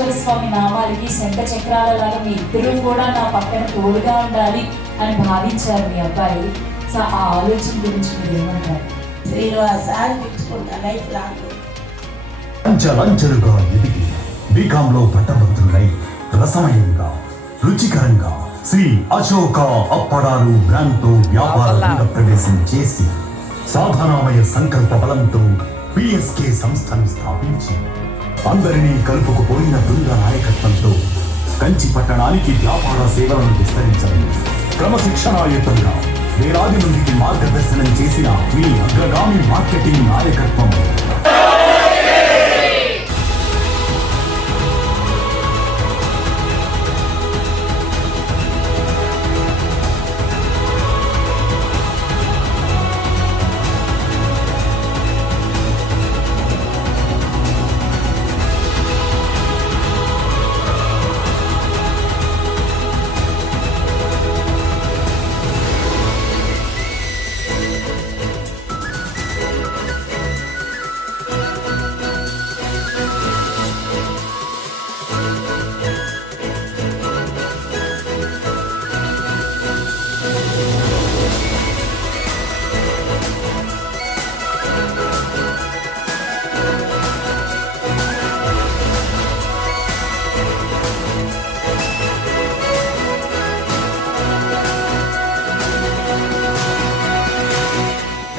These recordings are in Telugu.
వెంకటేశ్వర స్వామి నామాలకి శంఖ చక్రాలలాగా మీ ఇద్దరు కూడా నా పక్కన తోడుగా ఉండాలి అని భావించారు మీ అబ్బాయి. సో ఆ ఆలోచన గురించి మీరు ఏమంటారు? అంచెలంచెలుగా ఎదిగి బీకాంలో పట్టభద్రులై రసమయంగా రుచికరంగా శ్రీ అశోక అప్పడాలు బ్రాండ్తో వ్యాపార రంగ ప్రవేశం చేసి సాధనామయ సంకల్ప బలంతో పిఎస్కే సంస్థను స్థాపించి అందరినీ కలుపుకుపోయిన బృంద నాయకత్వంతో కంచి పట్టణానికి వ్యాపార సేవలను విస్తరించడం క్రమశిక్షణాయుతంగా వేలాది మందికి మార్గదర్శనం చేసిన మీ అగ్రగామి మార్కెటింగ్ నాయకత్వం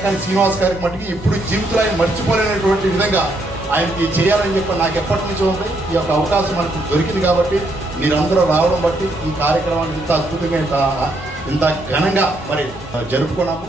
కానీ శ్రీనివాస్ గారికి మట్టుకి ఇప్పుడు జీవితంలో ఆయన మర్చిపోలేనటువంటి విధంగా ఆయనకి చేయాలని చెప్పి నాకు ఎప్పటి నుంచో ఉంది. ఈ యొక్క అవకాశం మనకు దొరికింది కాబట్టి మీరందరూ రావడం బట్టి ఈ కార్యక్రమాన్ని ఇంత అద్భుతంగా ఇంత ఘనంగా మరి జరుపుకున్నాము.